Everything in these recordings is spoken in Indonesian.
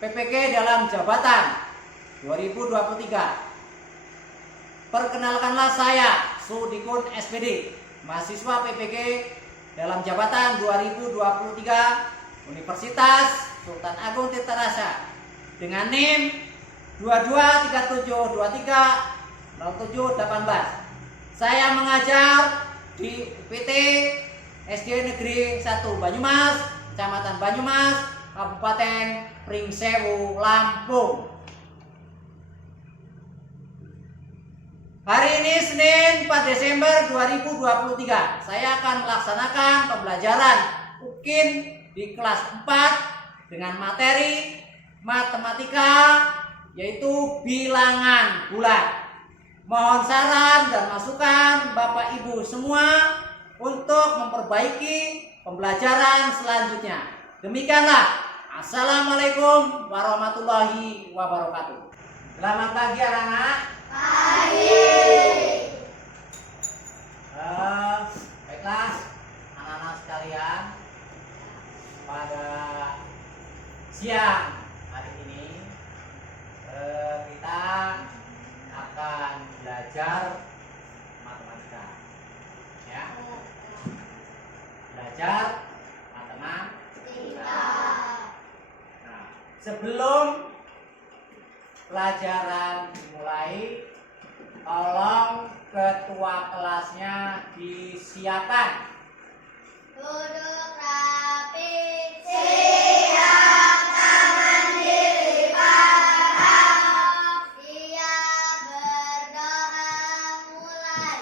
PPG dalam jabatan 2023. Perkenalkanlah saya Sudikun SPD, mahasiswa PPG dalam jabatan 2023 Universitas Sultan Agung Tirtarasa dengan NIM 2237230718. Saya mengajar di UPT SD Negeri 1 Banyumas, Kecamatan Banyumas, Kabupaten Pringsewu, Lampung. Hari ini Senin 4 Desember 2023, saya akan melaksanakan pembelajaran UKIN di kelas 4 dengan materi matematika, yaitu bilangan bulat. Mohon saran dan masukan Bapak Ibu semua untuk memperbaiki pembelajaran selanjutnya. Demikianlah. Assalamualaikum warahmatullahi wabarakatuh. Selamat pagi anak-anak. Baiklah anak-anak sekalian, pada siang hari ini kita akan belajar matematika, ya. Belajar matematika. Nah, sebelum pelajaran dimulai, tolong ketua kelasnya disiapkan. Duduk rapi, siap tangan dilipat, siap berdoa mulai.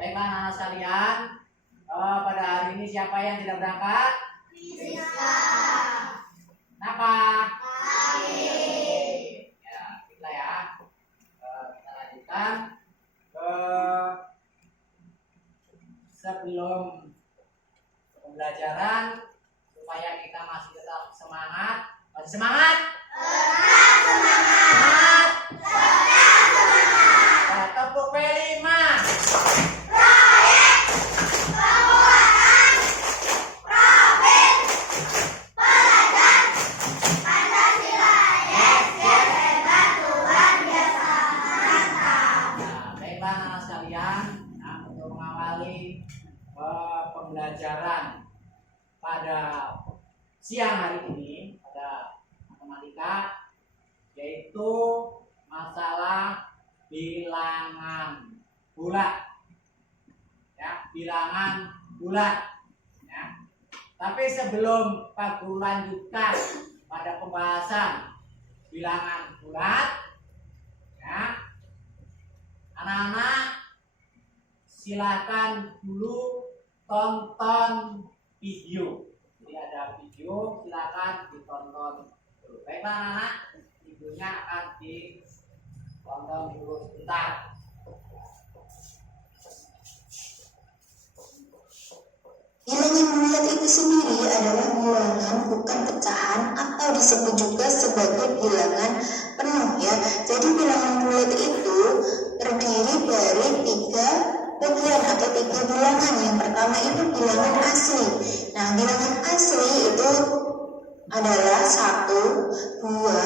Baiklah anak-anak sekalian, pada hari ini siapa yang tidak berangkat? Bisa. Kenapa? Kami. Ya, kita ya. Kita lanjutkan. Sebelum pembelajaran, supaya kita masih tetap semangat. Masih semangat? Tetap semangat. Tetap semangat. Nah, tepuk P5. Proyek pembuatan profil pelajar Pancasila. Yes, yes, hebat luar biasa, mantap. Nah, baiklah anak sekalian, untuk mengawali pembelajaran pada siang hari ini pada matematika, yaitu masalah bilangan bulat, ya, bilangan bulat, ya. Tapi sebelum Pak Guru lanjutkan pada pembahasan bilangan bulat, ya, anak-anak silakan dulu tonton video. Jadi ada video, silakan ditonton dulu. Baiklah anak-anak, videonya akan ditonton dulu sebentar. Bilangan bulat itu sendiri adalah bilangan bukan pecahan atau disebut juga sebagai bilangan penuh, ya. Jadi bilangan bulat itu terdiri dari 3 bagian atau 3 bilangan. Yang pertama itu bilangan asli. Nah, bilangan asli itu adalah 1, 2,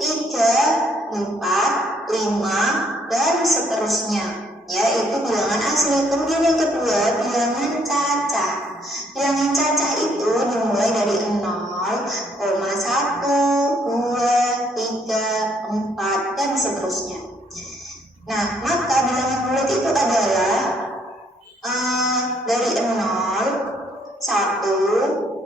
3, 4, 5, dan seterusnya. Ya, itu bilangan asli. Kemudian yang kedua, bilangan cacah. Bilangan cacah itu dimulai dari 0,1, 2, 3, 4, seterusnya. Nah, maka bilangan bulat itu adalah dari 0, 1,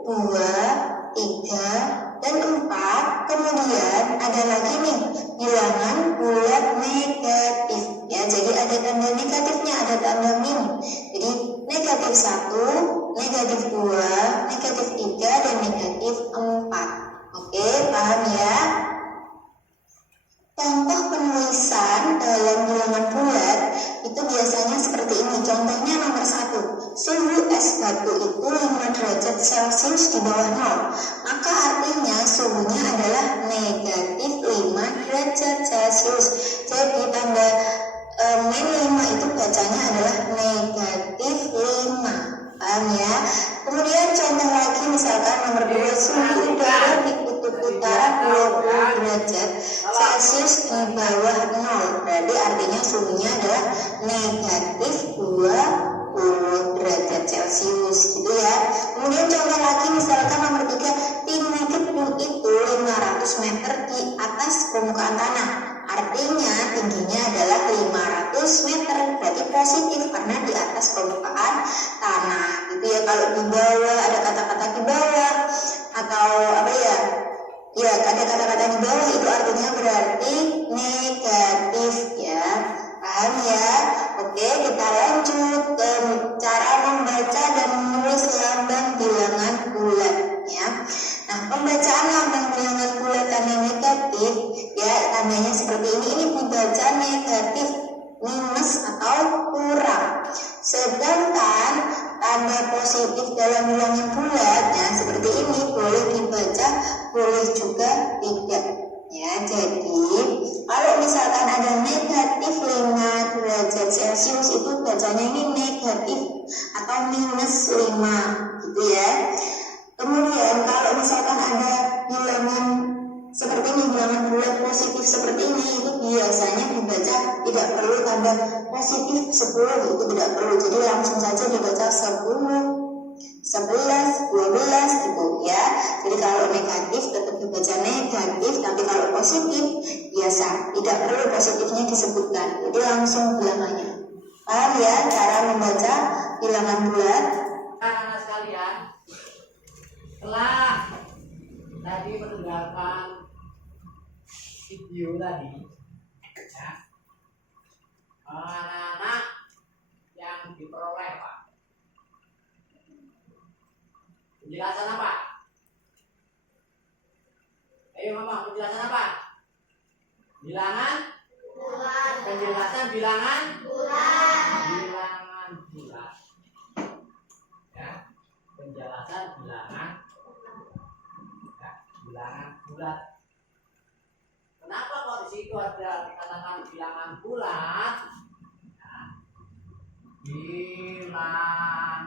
2, 3, dan 4. Kemudian ada lagi nih bilangan bulat negatif ya. Jadi ada tanda negatifnya, ada tanda min. Jadi negatif 1, negatif 2, negatif 3, dan negatif 4. Oke, paham ya? Contoh penulisan dalam bilangan bulat itu biasanya seperti ini. Contohnya nomor 1, suhu es batu itu 5 derajat Celcius di bawah 0. Maka artinya suhunya adalah negatif 5 derajat Celcius. Jadi tanda min 5 itu bacanya adalah negatif 5. Paham ya? Kemudian contoh lagi misalkan nomor 2, suhu udara di kutub utara 20 derajat Celcius di bawah 0. Berarti artinya suhunya adalah negatif 20 derajat Celcius gitu ya. Kemudian contoh lagi misalkan nomor 3, tinggi gedung itu 500 meter di atas permukaan tanah. Artinya tingginya adalah 500 meter, berarti positif karena di atas permukaan tanah gitu ya. Kalau di bawah ada kata-kata di bawah atau apa ya, ya ada kata-kata di bawah itu artinya berarti negatif ya. Paham ya? Oke, kita lanjut ke cara membaca dan menulis lambang bilangan bulat ya. Nah, pembacaan lambang bilangan bulat tanda negatif ya, tandanya seperti ini. Ini dibaca negatif, minus atau kurang. Sedangkan tanda positif dalam bilangan bulat ya seperti ini boleh dibaca, boleh juga tidak ya. Jadi kalau misalkan ada negatif 5 derajat Celcius itu bacanya ini negatif atau minus 5 gitu ya. Kemudian kalau misalkan ada bilangan seperti ini, bilangan bulat positif seperti ini, itu biasanya dibaca tidak perlu tanda positif 10, itu tidak perlu. Jadi langsung saja dibaca 10, 11, 12 gitu ya. Jadi kalau negatif tetap dibaca negatif, tapi kalau positif biasa, tidak perlu positifnya disebutkan. Jadi langsung bilangannya. Paham ya cara membaca bilangan bulat? Anak-anak sekalian, setelah tadi mendengarkan video tadi ya, anak-anak yang diperoleh Pak, penjelasan apa? Ayo ngomong, penjelasan apa? Bilangan bulat. Penjelasan bilangan Bulat. bilangan bulat ya, penjelasan bilangan ya, bilangan bulat. Kenapa kok di situ ada dikatakan bilangan bulat? Ya, bilangan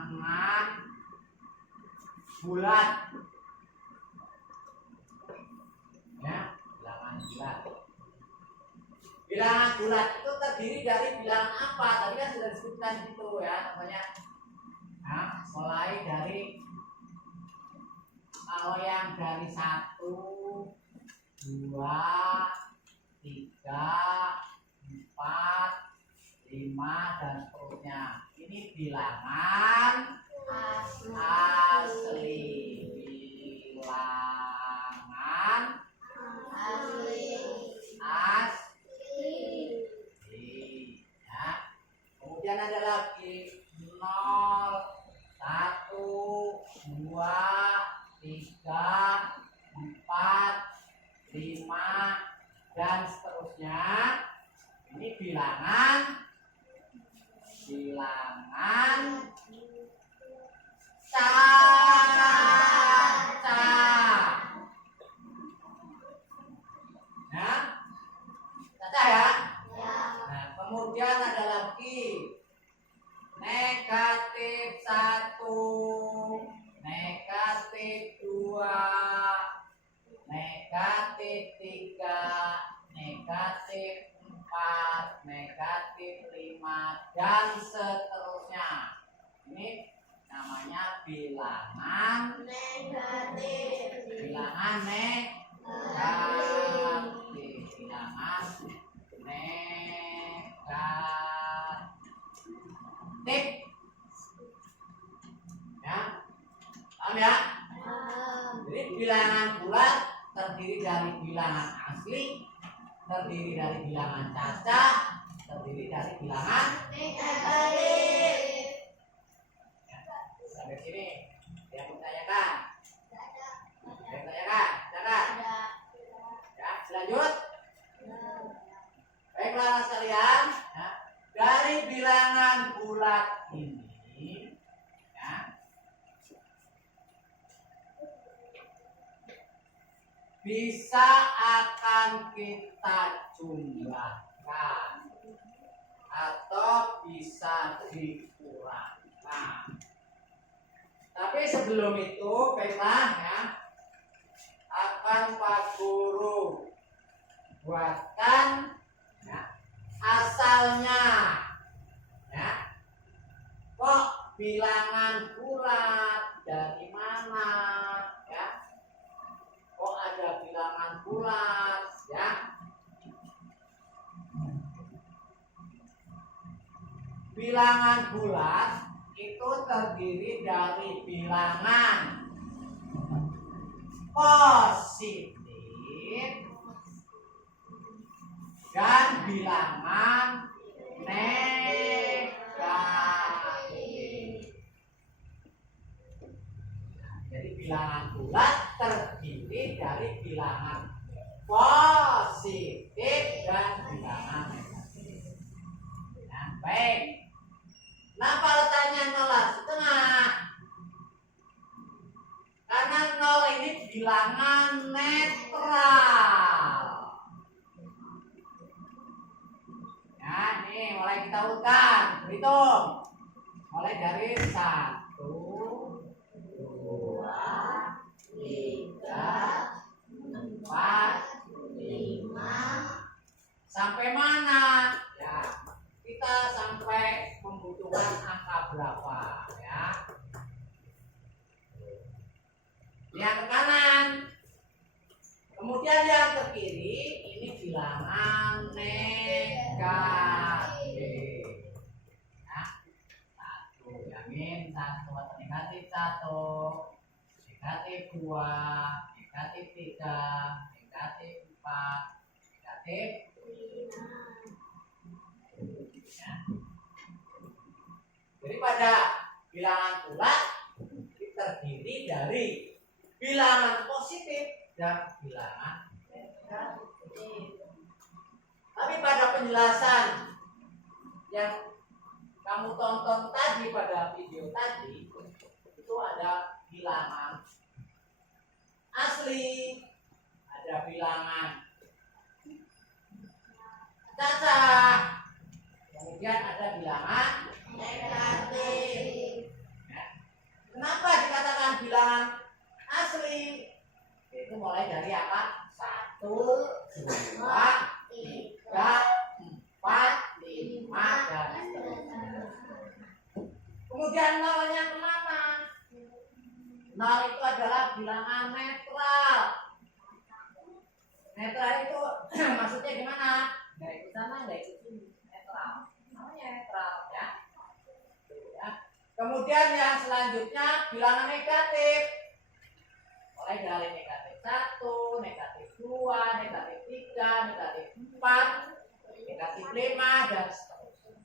bulat. Ya, bilangan bulat. Bilangan bulat itu terdiri dari bilangan apa? Tadi kan sudah disebutkan itu ya, namanya. Nah, mulai dari yang dari 1, 2, 3, 4, 5 dan seterusnya. Ini bilangan asli. Bilangan asli. Ya. Kemudian ada lagi 0, 1, 2, 3, 4, 5 dan seterusnya. Ini bilangan caca. Ya, caca ya. Nah, kemudian ada lagi negatif 1, negatif 2, negatif 3, negatif 4, negatif 5 dan seterusnya. Ini namanya bilangan Negatif. bilangan negatif. Bilangan terdiri dari bilangan cacat, terdiri dari bilangan negatif. ya. Sampai sini yang ditanyakan. Yang ditanyakan, silakan. Ya, selanjut. Baiklah anak sekalian, ya. Dari bilangan bulat ini, ya, bisa akan kita jumlahkan atau bisa dikurangkan. Tapi sebelum itu, baiklah ya, akan Pak Guru buatkan ya, asalnya ya. Kok bilangan bulat dari mana ya? Kok ada bilangan bulat ya? Bilangan bulat itu terdiri dari bilangan positif dan bilangan negatif. Jadi bilangan bulat terdiri dari bilangan positif dan bilangan negatif. Nah, baik. Kenapa letaknya 0,5? Karena 0 ini bilangan netral. Nah, ini mulai kita urutkan, hitung. Mulai dari 1, 2, 3, 4, 5. Sampai mana? Ya, kita sampai membutuhkan angka berapa ya? Yang ke kanan. Kemudian yang ke kiri ini bilangan negatif. Ya. 1 yamin 1 atau negatif 1, negatif 2, negatif 3, negatif 4, negatif 5. Ya. Jadi pada bilangan bulat terdiri dari bilangan positif dan bilangan negatif. Tapi pada penjelasan yang kamu tonton tadi pada video tadi itu ada bilangan asli, ada bilangan cacat, kemudian ada bilangan negatif. Ya. Kenapa dikatakan bilangan asli? Itu mulai dari apa? 1, 2, 3, 4, 5 dan seterusnya. Kemudian nolnya kemana? Nol itu adalah bilangan netral. Netral itu maksudnya gimana? Nggak ikut sana, nggak ikut sini. Netral. Namanya netral ya. Kemudian yang selanjutnya bilangan negatif. Mulai dari negatif 1, negatif 2, negatif 3, negatif 4, negatif 5 dan seterusnya.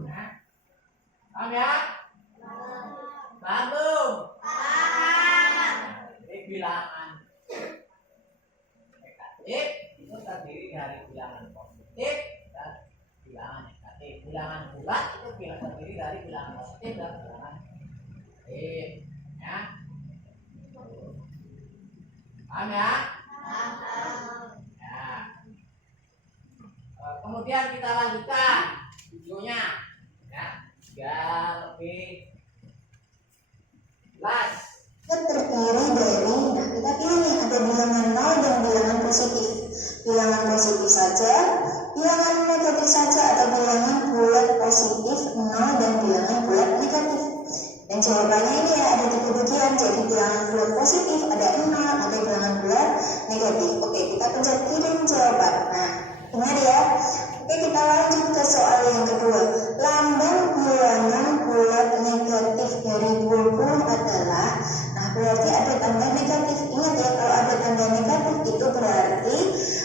Nah, paham ya? Paham belum? Paham. Ini bilangan negatif itu terdiri dari bilangan positif dan bilangan negatif. Bilangan bulat itu terdiri dari bilangan positif dan bilangan negatif. Ya. Paham ya? Ya. Kemudian kita lanjutkan videonya ya, biar lebih jelas. Terdiri dari, nah kita pilih nih ada bilangan 0 dan bilangan positif. Bilangan positif saja, bilangan negatif saja, atau bilangan bulat positif 0 dan bilangan bulat negatif. Dan jawabannya ini ya ada 3 bagian. Jadi bilangan bulat positif ada 0, ada bilangan bulat negatif. Oke, kita pencet kirim jawaban. Nah, ingat ya. Oke, kita lanjut ke soal yang kedua. Lambang bilangan bulat negatif dari 20 adalah, nah berarti ada tanda negatif. Ingat ya, kalau ada tanda negatif itu berarti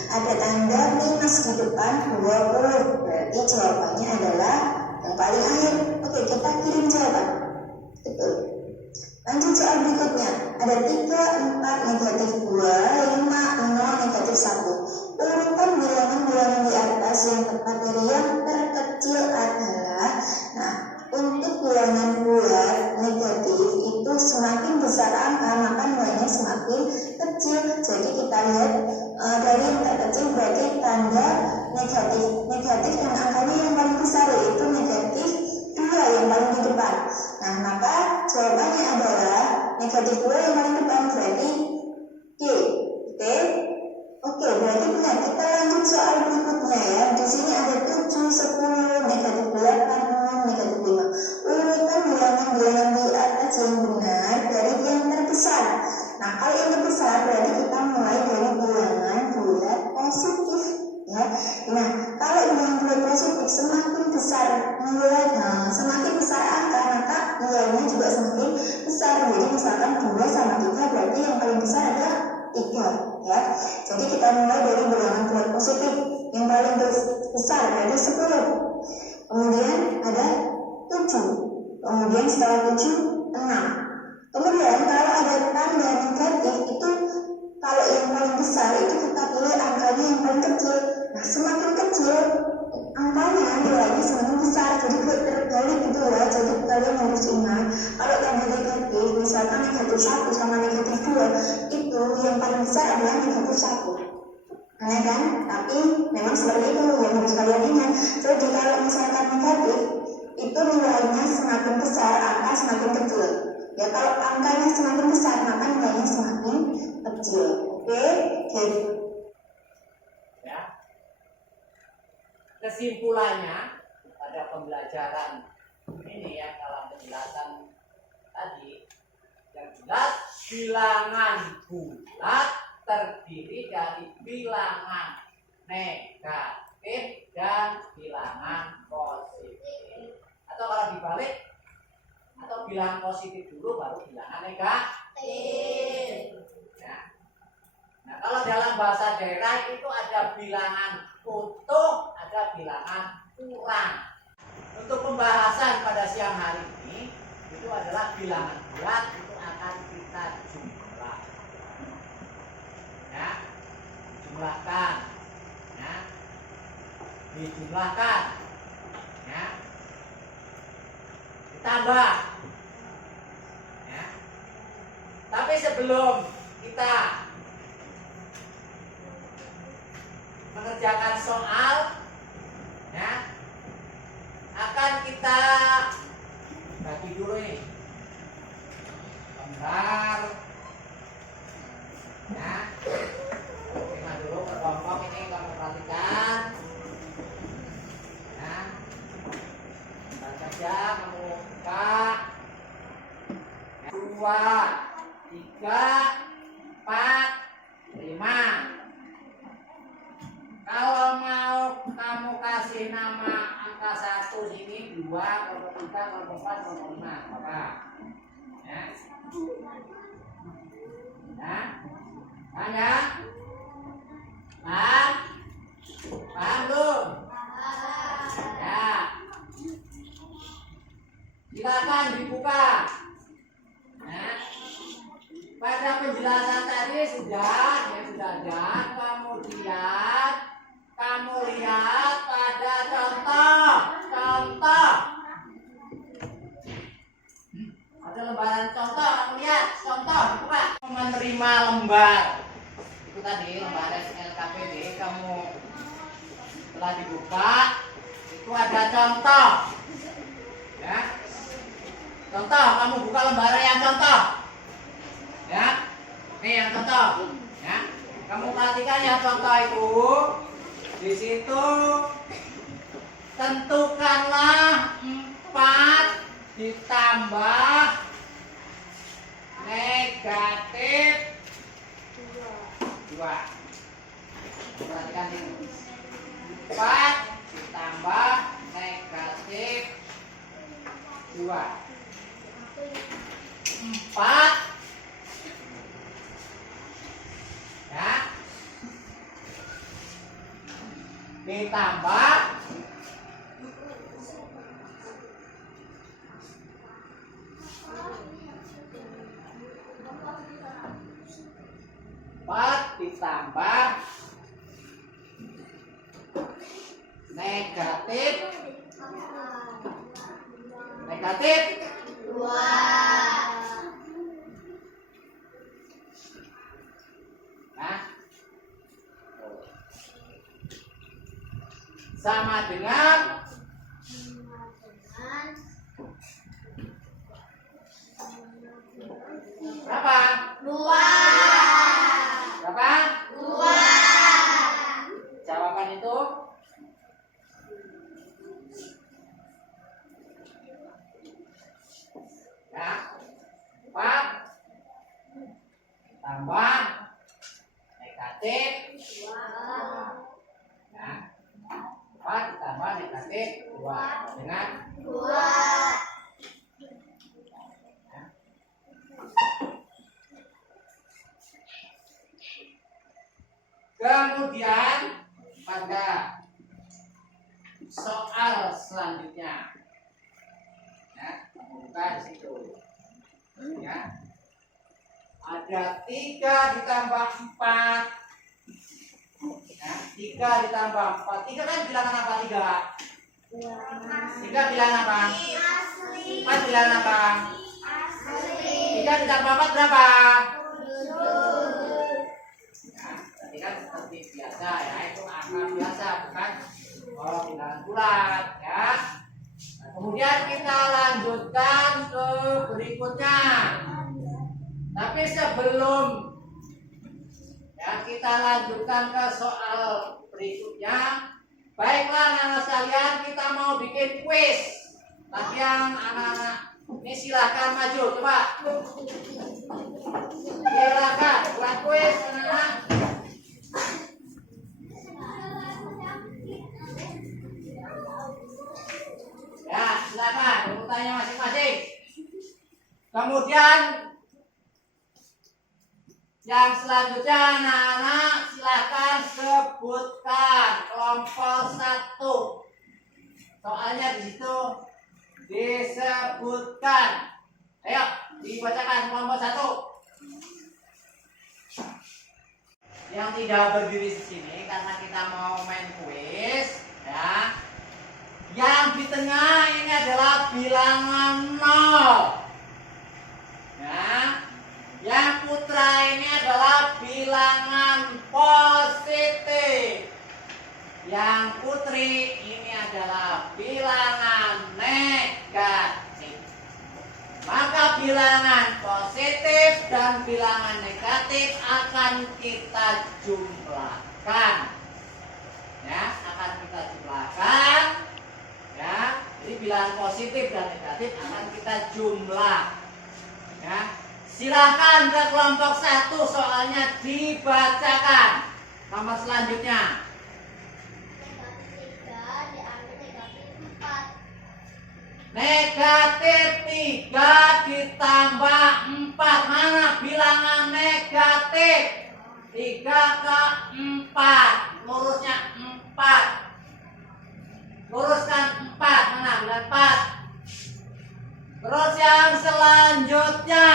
ada tanda tanda minus di depan 20. Berarti jawabannya adalah yang paling akhir. Oke, kita kirim jawaban. Betul. Lanjut soal berikutnya. Ada 3, 4, negatif 2, 5, 0, negatif 1. Urutan bilangan-bilangan di atas yang tepat dari yang terkecil adalah, nah, untuk bilangan bulat negatif itu semakin besar angka maka nilainya semakin kecil. Jadi kita lihat dari yang terkecil berarti tanda negatif. Negatif yang angkanya yang paling besar yaitu negatif 2 yang paling di depan. Nah, maka jawabannya adalah negatif 2 yang paling depan, berarti D. Oke? Oke, berarti benar. Kita lanjut soal berikutnya ya. Di sini ada 7, 10, negatif 8, 6, negatif 5. Urutan bilangan-bilangan di atas yang benar dari yang terbesar. Nah, kalau yang terbesar berarti kita mulai dari bilangan bulat positif. Ya. Nah, kalau bilangan bulat positif semakin besar nilainya, semakin besar angka, maka nilainya juga semakin besar. Jadi misalkan 2 sama 3 berarti yang paling besar adalah 3. Ya. Jadi kita mulai dari bilangan bulat positif yang paling besar berarti 10. Kemudian ada 7. Kemudian setelah 7 6. Kemudian kalau ada tanda negatif itu kalau yang paling besar itu kita pilih angkanya yang paling kecil. Nah, semakin kecil angkanya nilainya semakin besar. Jadi terbalik gitu ya. Jadi kalian harus ingat kalau tanda negatif misalkan negatif 1 sama negatif 2 itu yang paling besar adalah negatif 1. Aneh kan? Tapi memang seperti itu yang harus kalian ingat. Jadi kalau misalkan negatif itu nilainya semakin besar, angka semakin kecil. Ya, kalau angkanya semakin besar maka nilainya semakin kecil. Oke? Gitu. Ya. Kesimpulannya pada pembelajaran ini ya, dalam penjelasan tadi yang jelas bilangan bulat terdiri dari bilangan negatif dan bilangan positif. Atau kalau dibalik, atau bilangan positif dulu baru bilangan negatif. Ya. Nah, kalau dalam bahasa daerah itu ada bilangan utuh, ada bilangan kurang. Untuk pembahasan pada siang hari ini itu adalah bilangan bulat itu akan kita jumlah. Ya, jumlahkan. Ya, dijumlahkan. Ya, ditambah. Ya. Tapi sebelum kita mengerjakan soal, ya, akan kita bagi dulu ini lembar, ya, terima dulu per kelompok ini kamu perhatikan, ya, lembar saja kamu buka, 2, 3, 4, 5. Kalau mau kamu kasih nama angka 1 sini 2, kelompok 3, kelompok 4, kelompok 5, apa? Ya. Ya. Paham ya? Paham? Paham belum? Ya. Silakan dibuka. Ya. Pada penjelasan tadi sudah, ya sudah ada. Kamu lihat pada contoh. Ada lembaran contoh, kamu lihat contoh, buka. Menerima lembar itu tadi, lembar SLKPD, kamu setelah dibuka itu ada contoh, ya. Contoh, kamu buka lembaran yang contoh, ya. Ini yang contoh, ya. Kamu perhatikan ya contoh itu. Di situ tentukanlah 4 ditambah negatif 2. Perhatikan ini. 4 ditambah negatif 2. 4, ya. ditambah 4 ditambah negatif 2. nah, sama dengan berapa? 2. Berapa? 2. Jawaban itu ya 4 tambah negatif ya 4 ditambah negatif 2 dengan 2. kemudian pada soal selanjutnya ya buka di situ ya ada 3 ditambah 4 ya 3 ditambah 4 3 kan bilangan apa 3 bilangan apa 4 bilangan apa 3 ditambah 4 berapa ya tadi kan seperti biasa ya itu angka biasa bukan kalau bilangan bulat ya. Nah, kemudian kita lanjutkan ke berikutnya. Tapi sebelum ya kita lanjutkan ke soal berikutnya, baiklah anak-anak sekalian kita mau bikin kuis. Tapi yang anak-anak ini silahkan maju coba. Silakan buat kuis anak-anak. Ya, silakan urutannya masing-masing. Kemudian yang selanjutnya anak-anak silakan sebutkan kelompok 1. Soalnya di situ disebutkan. Ayo dibacakan kelompok 1. Yang tidak berdiri di sini karena kita mau main kuis ya. Yang di tengah ini adalah bilangan 0. Ya. Yang putra ini adalah bilangan positif. Yang putri ini adalah bilangan negatif. Maka bilangan positif dan bilangan negatif akan kita jumlahkan. Ya, akan kita jumlahkan. Ya, jadi bilangan positif dan negatif akan kita jumlah. Ya. Silakan ke kelompok 1 soalnya dibacakan. Nomor selanjutnya. Negatif 3 ditambah 4. Mana bilangan negatif? 3 ke 4. Lurusnya 4. Luruskan 4. Mana bilangan 4? Terus yang selanjutnya.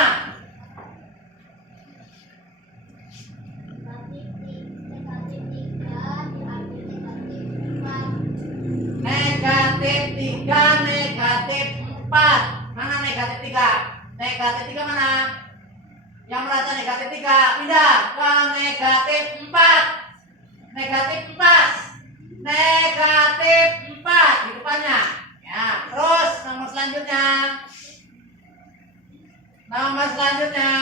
Negatif 3, negatif 4. Mana negatif 3? Negatif 3 mana? Yang merasa negatif 3 pindah ke negatif 4. Negatif 4. Negatif 4 di depannya. Ya, terus nomor selanjutnya. Nomor selanjutnya.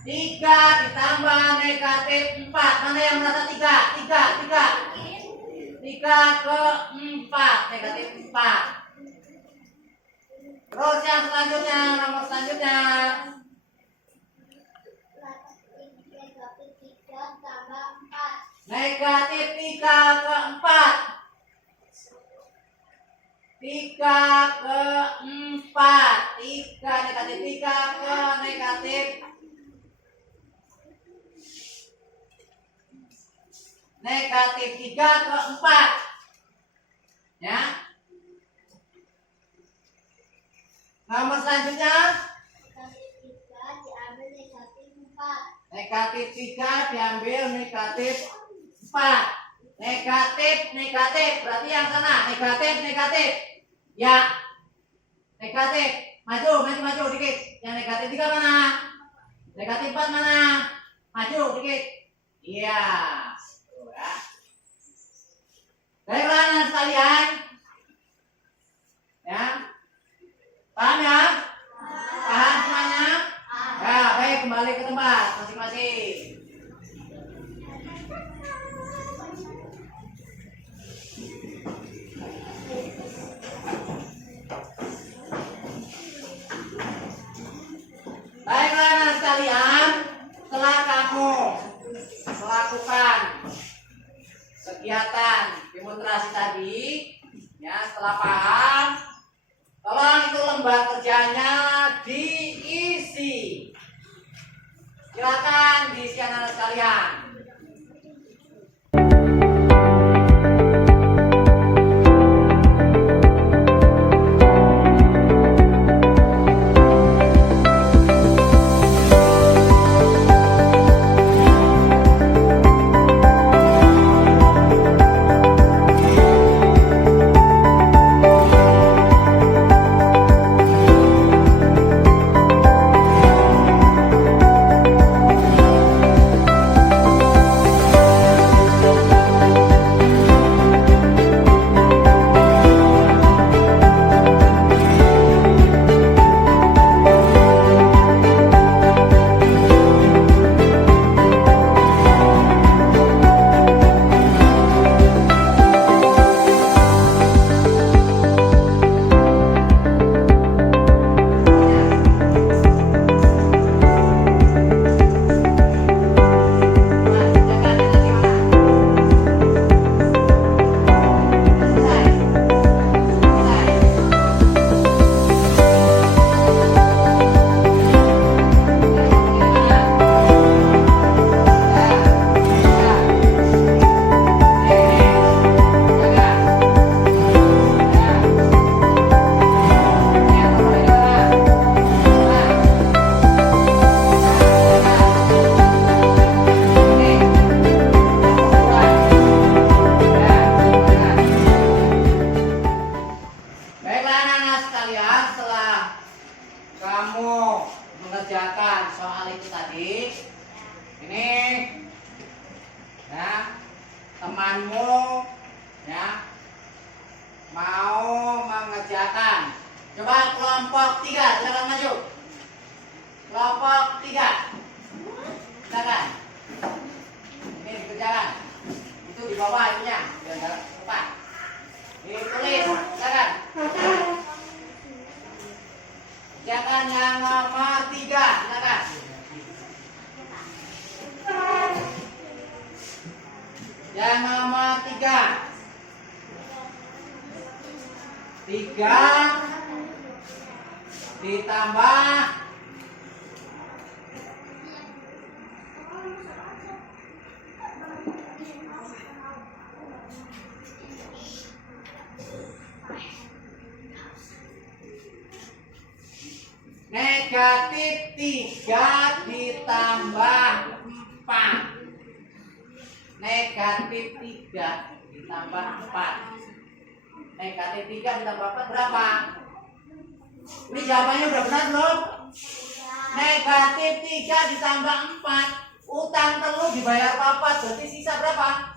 3 ditambah negatif 4. Mana yang merasa 3? 3 ke 4. Negatif 4. Terus yang selanjutnya. Nomor selanjutnya. Negatif 3 ke 4. 3 ke 4. 3 negatif 3 ke negatif negatif 3 ke 4. Ya. Nomor selanjutnya negatif 3 diambil negatif 4. Negatif berarti yang sana negatif ya, negatif maju dikit. Yang negatif 3 mana? Negatif 4 mana? Maju dikit. Iya. Tuh, ya. Baiklah anak sekalian, ya, paham ya? Paham semuanya? Ya, baik, kembali ke tempat masing-masing. Baiklah anak sekalian, setelah kamu melakukan kegiatan demonstrasi tadi, ya, setelah paham, tolong itu lembar kerjanya diisi. Silakan diisi anak sekalian. Temanmu ya mau mengerjakan. Coba kelompok 3, silakan maju. Kelompok 3, silakan. Ini dikerjakan. Itu di bawah itunya, biar cepat. Ditulis, silakan. Kerjakan yang nomor 3, silakan. Yang nomor 3 ditambah negatif 3 ditambah 4. Negatif 3 ditambah 4. Negatif 3 ditambah 4 berapa? Ini jawabannya udah benar belum? Negatif 3 ditambah 4. Utang telur dibayar papat, berarti sisa berapa?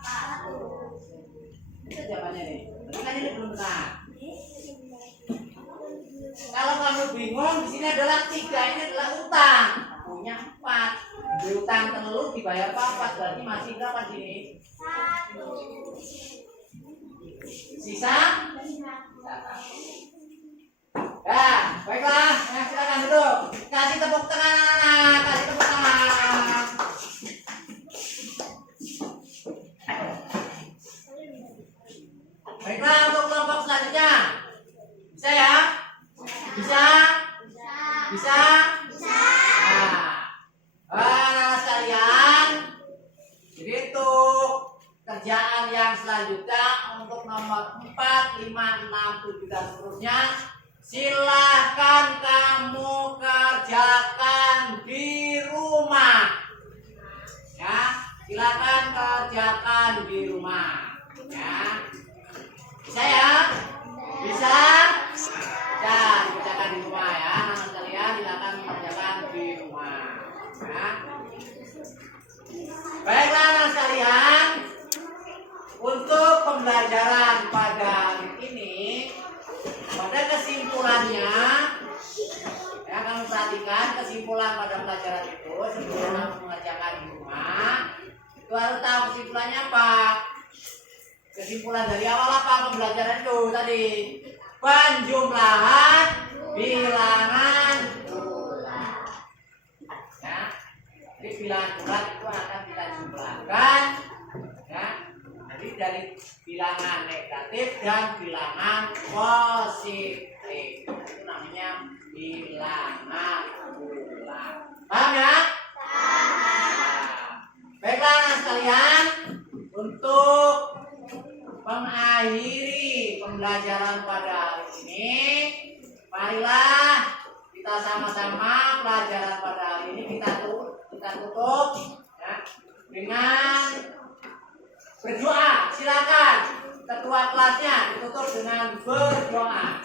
1. Itu jawabannya nih. Berarti kan ini belum benar. Kalau kamu bingung, di sini adalah 3, ini adalah utang. Punya 4. Utang telur dibayar papat, berarti masih berapa sini? 1. Sisa? Ya, baiklah. Nah, silakan duduk. Kasih tepuk tangan anak-anak. Kasih tepuk tangan. Baiklah, untuk kelompok selanjutnya. Bisa ya? Bisa? Bisa? Nah, anak sekalian, jadi untuk Yang selanjutnya untuk nomor 4, 5, 6, 7 dan seterusnya silahkan kamu kerjakan di rumah. Ya, silakan kerjakan di rumah. Ya, bisa ya? Bisa? Bisa dikerjakan di rumah ya. Anak kalian silakan kerjakan di rumah. Ya. Baiklah anak sekalian, untuk pembelajaran pada hari ini, pada kesimpulannya, ya kamu perhatikan kesimpulan pada pelajaran itu sebelum kamu mengerjakan di rumah, itu harus tahu kesimpulannya apa. Kesimpulan dari awal apa pembelajaran itu tadi? Penjumlahan bilangan bulat. Ya, jadi bilangan bulat itu akan kita jumlahkan, ya. Jadi dari bilangan negatif dan bilangan positif. Itu namanya bilangan bulat. Paham ya? Baiklah anak sekalian, untuk mengakhiri pembelajaran pada hari ini, marilah kita sama-sama pelajaran pada hari ini kita tutup ya, dengan berdoa. Silakan ketua kelasnya ditutup dengan berdoa.